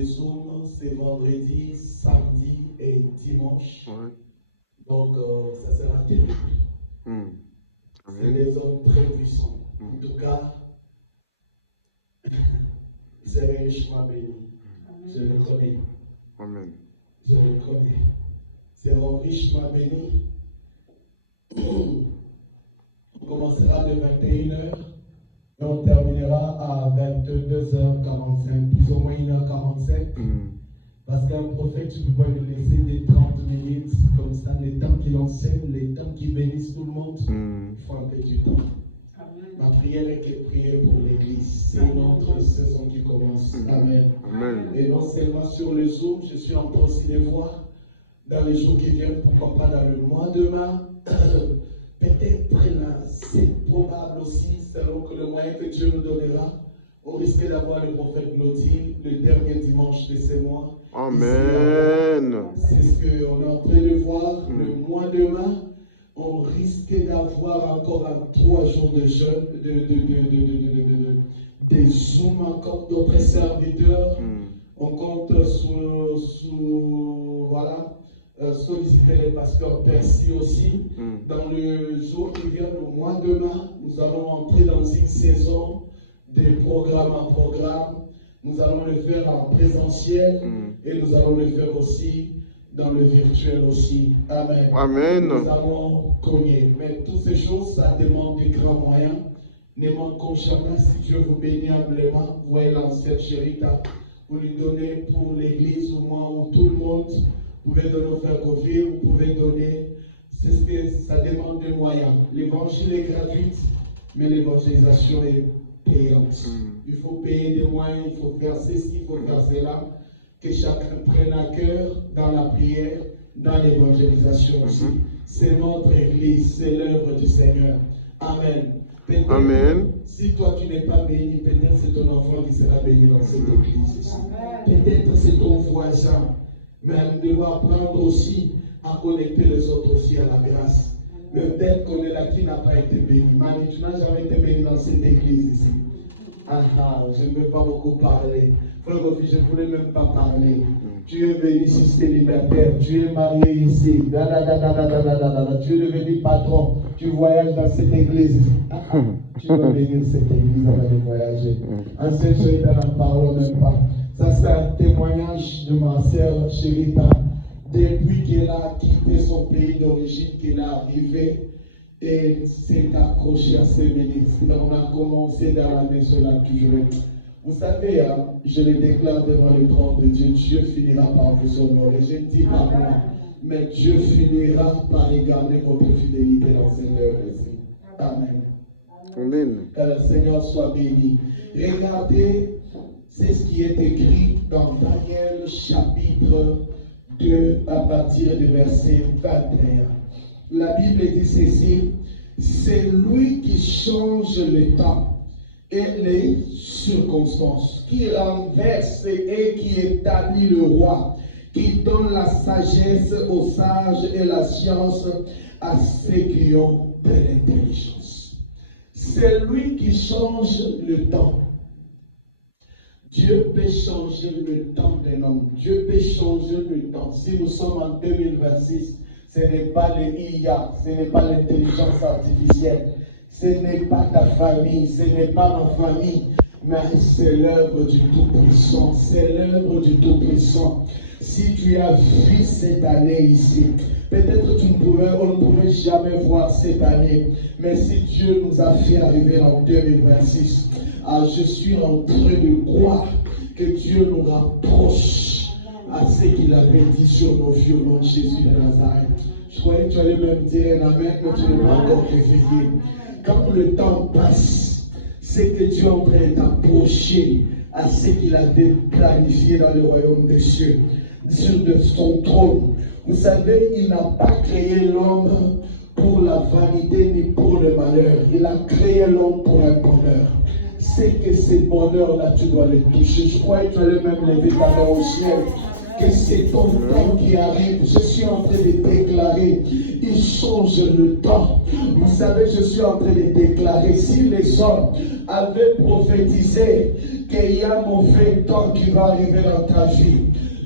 de Zoom, c'est vendredi, samedi et dimanche. Ouais. Donc, ça sera terrible. C'est Amen. des hommes très puissants. En tout cas, c'est richement béni. Je le connais. Amen. Je le connais. C'est richement béni. On commencera de 21h et on terminera à 22h45, plus ou moins 1h45. Parce qu'un prophète, tu ne peux pas lui laisser des 30 minutes comme ça, les temps qu'il enseigne, les temps qu'il bénisse tout le monde. Il faut un peu du temps. Amen. Ma prière est que prier pour l'Église. C'est notre saison qui commence. Amen. Amen. Et non seulement sur le Zoom, je suis en train aussi de voir dans les jours qui viennent, pourquoi pas dans le mois de mars. Peut-être là, c'est probable aussi, selon que le moyen que Dieu nous donnera, on risque d'avoir le prophète Claudie le dernier dimanche de ce mois. Amen. C'est ce qu'on est en train de voir. Le mois de mars, on risque d'avoir encore 3 jours de jeûne, de Zoom, encore d'autres serviteurs. On compte voilà, solliciter les pasteurs Percy aussi. Dans le jour qui vient, le mois de mars, nous allons entrer dans une saison de programme en programme. Nous allons le faire en présentiel et nous allons le faire aussi dans le virtuel aussi. Amen. Amen. Nous allons cogner. Mais toutes ces choses, ça demande de grands moyens. Ne manquons jamais, si Dieu vous bénit humblement, vous voyez l'ancienne Chérita, vous lui donnez pour l'église au moins où tout le monde, vous pouvez donner au frère Kofi, vous pouvez donner, c'est ce que ça demande de moyens. L'évangile est gratuit, mais l'évangélisation est payante. Il faut payer des moyens, il faut faire ceci, il faut faire cela, que chacun prenne à cœur dans la prière, dans l'évangélisation aussi. C'est notre église, c'est l'œuvre du Seigneur. Amen. Amen. Si toi tu n'es pas béni, peut-être c'est ton enfant qui sera béni dans cette église. Peut-être c'est ton voisin. Mais nous devons apprendre aussi à connecter les autres aussi à la grâce. Mais peut-être qu'on est là qui n'a pas été béni. Mani, tu n'as jamais été béni dans cette église ici. Je ne veux pas beaucoup parler. Frère Gofi, je ne voulais même pas parler. Tu es venu ici célibataire, tu es marié ici. Tu es devenu patron, tu voyages dans cette église. Tu vas venir cette église avant de voyager. Ancien Chérita, n'en parlons même pas. Ça, c'est un témoignage de ma sœur Chérita. Depuis qu'elle a quitté son pays d'origine, qu'elle est arrivée, et s'est accrochée à ses ministères. On a commencé dans l'année sur la durée. Vous savez, je le déclare devant le trône de Dieu, Dieu finira par vous honorer. Je ne dis pas moi, mais Dieu finira par regarder votre fidélité dans cette œuvre ici. Amen. Amen. Que le Seigneur soit béni. Regardez, c'est ce qui est écrit dans Daniel chapitre 2 à partir du verset 21. La Bible dit ceci, c'est lui qui change le temps et les circonstances, qui renverse et qui établit le roi, qui donne la sagesse aux sages et la science à ceux qui ont de l'intelligence. C'est lui qui change le temps. Dieu peut changer le temps d'un homme. Dieu peut changer le temps. Si nous sommes en 2026, ce n'est pas le IA, ce n'est pas l'intelligence artificielle, ce n'est pas ta famille, ce n'est pas ma famille, mais c'est l'œuvre du Tout-Puissant. C'est l'œuvre du Tout-Puissant. Si tu as vu cette année ici, peut-être on ne pouvait jamais voir cette année, mais si Dieu nous a fait arriver en 2026, je suis en train de croire que Dieu nous rapproche à ce qu'il avait dit sur nos vies au nom de Jésus de Nazareth. Je croyais que tu allais même dire un amen, mais tu n'es pas encore réveillé. Quand le temps passe, c'est que Dieu est en train d'approcher à ce qu'il avait planifié dans le royaume des cieux, sur son trône. Vous savez, il n'a pas créé l'homme pour la vanité ni pour le malheur. Il a créé l'homme pour un bonheur. C'est que ces bonheurs-là, tu dois les toucher. Je crois que tu allais même lever ta main au ciel que c'est ton temps qui arrive. Je suis en train de déclarer, il change le temps. Vous savez, je suis en train de déclarer, si les hommes avaient prophétisé qu'il y a un mauvais temps qui va arriver dans ta vie,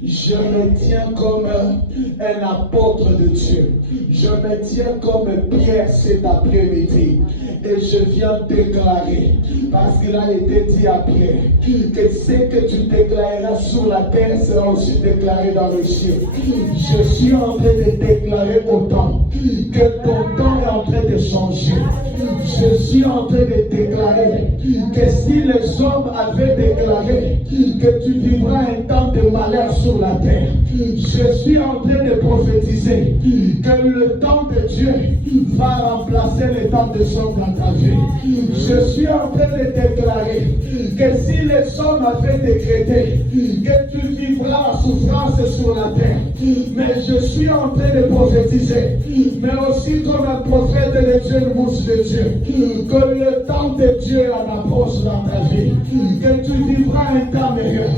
je me tiens comme un apôtre de Dieu. Je me tiens comme Pierre cet après-midi. Et je viens déclarer, parce qu'il a été dit à Pierre, que ce que tu déclareras sur la terre sera aussi déclaré dans le ciel. Je suis en train de déclarer autant que ton temps est en train de changer. Je suis en train de déclarer que si les hommes avaient déclaré que tu vivras un temps de malheur sur la terre, je suis en train de prophétiser que le temps de Dieu va remplacer le temps des hommes dans ta vie. Je suis en train de déclarer que si les hommes avaient décrété que tu vivras en souffrance sur la terre, mais je suis en train de prophétiser, mais aussi comme un prophète de Dieu, le mousse de Dieu, que le temps de Dieu en approche dans ta vie, que tu vivras un temps meilleur.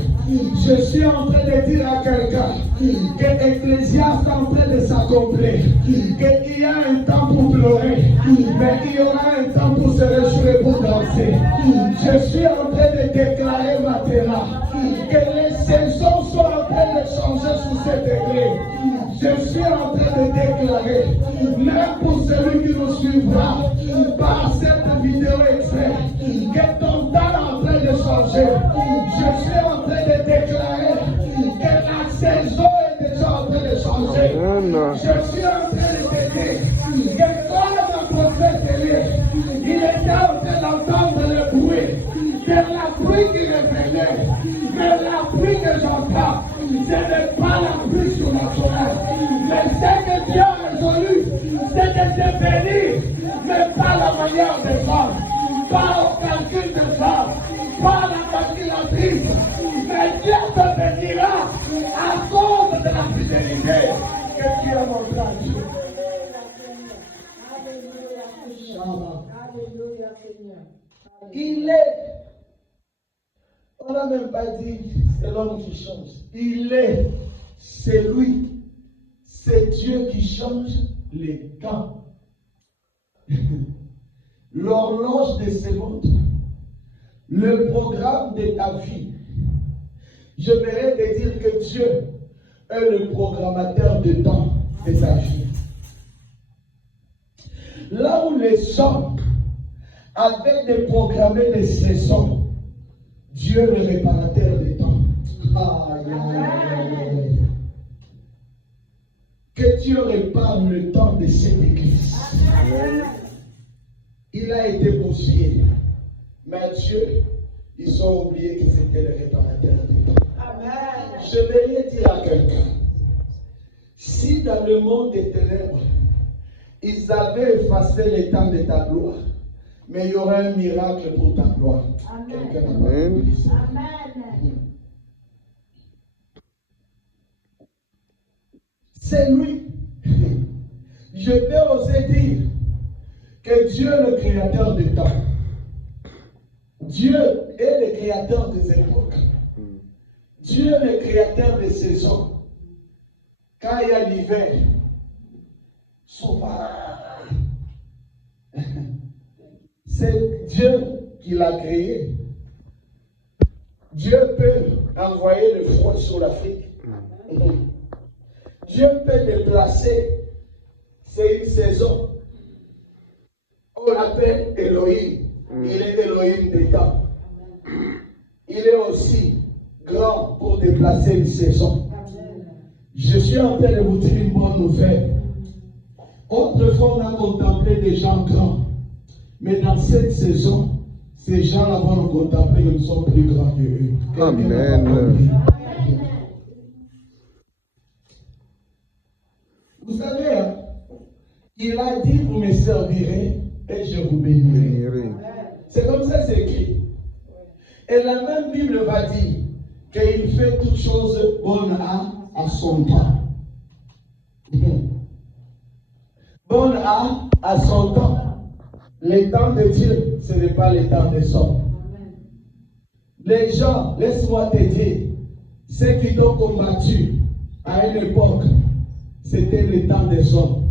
Je suis en train de dire à quelqu'un que l'Ecclésiaste est en train de s'accomplir, qu'il y a un temps pour pleurer, mais qu'il y aura un temps pour se réjouir et pour danser. Je suis en train de déclarer maintenant que les saisons sont en train de changer sous cette église. Je suis en train de déclarer, même pour celui qui nous suivra par cette vidéo extrait, que ton temps est en train de changer. Je suis en train de déclarer que la saison est déjà en train de changer. Je suis en train de te dire que comme un prophète Élie, il était en train d'entendre le bruit de la pluie qui revenait. Mais la pluie que j'entends, ce n'est pas la pluie surnaturelle. Mais ce que Dieu a résolu, c'est de te bénir, mais pas la manière des hommes, pas au calcul des hommes, pas la calculatrice. Mais Dieu te bénira à cause de la fidélité que Dieu a montrée à Dieu. Alléluia, Seigneur. Il est. On n'a même pas dit c'est l'homme qui change. Il est. C'est lui. C'est Dieu qui change les temps. L'horloge de secondes. Le programme de ta vie. Je verrais te dire que Dieu est le programmateur de temps de ta vie. Là où les hommes avaient déprogrammé les saisons, Dieu est le réparateur des temps. Aïe, aïe, aïe. Que Dieu répare le temps de cette église. Il a été bousillé. Mais Dieu, ils ont oublié que c'était le réparateur des temps. Je vais dire à quelqu'un, si dans le monde des ténèbres, ils avaient effacé les temps de ta gloire, mais il y aura un miracle pour ta gloire. Amen. C'est lui. Je vais oser dire que Dieu est le créateur des temps. Dieu est le créateur des époques. Dieu est le créateur des saisons. Quand il y a l'hiver, c'est Dieu qui l'a créé. Dieu peut envoyer le froid sur l'Afrique. Dieu peut déplacer. C'est une saison. On l'appelle Elohim. Il est Elohim des temps. Il est aussi grand pour déplacer une saison. Je suis en train de vous dire une bonne nouvelle. Autrefois, on a contemplé des gens grands. Mais dans cette saison, ces gens-là vont nous contempler que nous sommes plus grands que eux. Amen. Vous savez, hein, il a dit, vous me servirez et je vous bénirai. C'est comme ça c'est écrit. Et la même Bible va dire qu'il fait toutes choses bonnes à son temps. Bonne à son temps. Le temps de Dieu, ce n'est pas le temps des hommes. Les gens, laisse-moi te dire, ceux qui t'ont combattu À une époque, c'était le temps des hommes.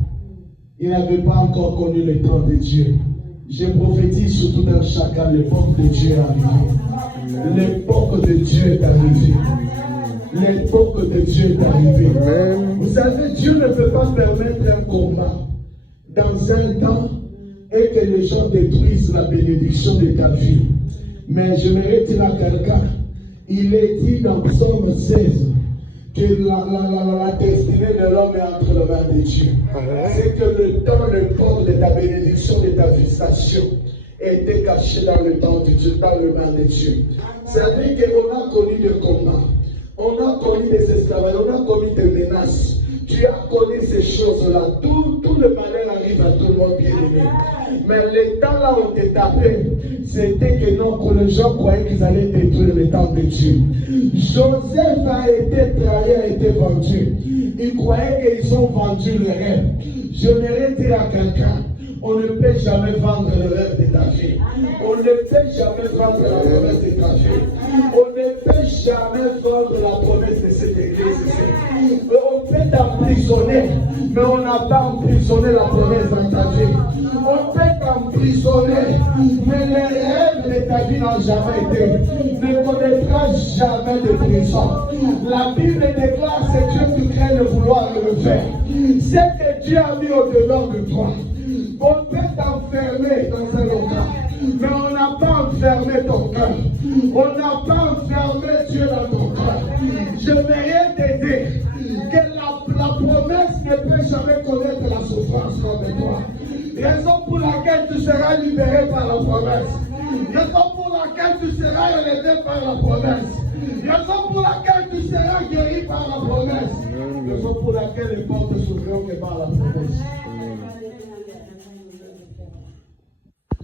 Ils n'avaient pas encore connu le temps de Dieu. Je prophétise sur tout un chacun, l'époque de Dieu est arrivée. L'époque de Dieu est arrivée. L'époque de Dieu est arrivée. Vous savez, Dieu ne peut pas permettre un combat dans un temps et que les gens détruisent la bénédiction de ta vie. Mais je vais dire à quelqu'un, il est dit dans Psaume 16 que la destinée de l'homme est entre les mains de Dieu. C'est que le temps, le corps de ta bénédiction, de ta visitation était caché dans le temps de Dieu, dans le main de Dieu. C'est-à-dire qu'on a connu des combats, on a connu des esclavages, on a connu des menaces. Tu as connu ces choses-là. Tout le malheur arrive à tout le monde, bien aimé. Mais les temps là où on t'est tapé, c'était que non, que les gens croyaient qu'ils allaient détruire le temps de Dieu. Joseph a été trahi, a été vendu. Ils croyaient qu'ils ont vendu le rêve. Je voudrais dire à quelqu'un, on ne peut jamais vendre le rêve de ta vie. On ne peut jamais vendre la promesse de ta vie. On ne peut jamais vendre la promesse de cette église. On peut t'emprisonner, mais on n'a pas emprisonné la promesse dans ta vie. On peut t'emprisonner, mais les rêves de ta vie n'ont jamais été. Ne connaîtra jamais de prison. La Bible déclare c'est Dieu qui crée le vouloir et le faire. C'est que Dieu a mis au-dedans de toi. On peut t'enfermer dans un local, mais on n'a pas enfermé ton cœur. On n'a pas enfermé Dieu dans ton cœur. Je vais t'aider que la promesse ne peut jamais connaître la souffrance comme toi. Raison pour laquelle tu seras libéré par la promesse. Raison pour laquelle tu seras élevé par la promesse. Raison pour laquelle tu seras guéri par la promesse. Raison pour laquelle les portes s'ouvriront par la promesse.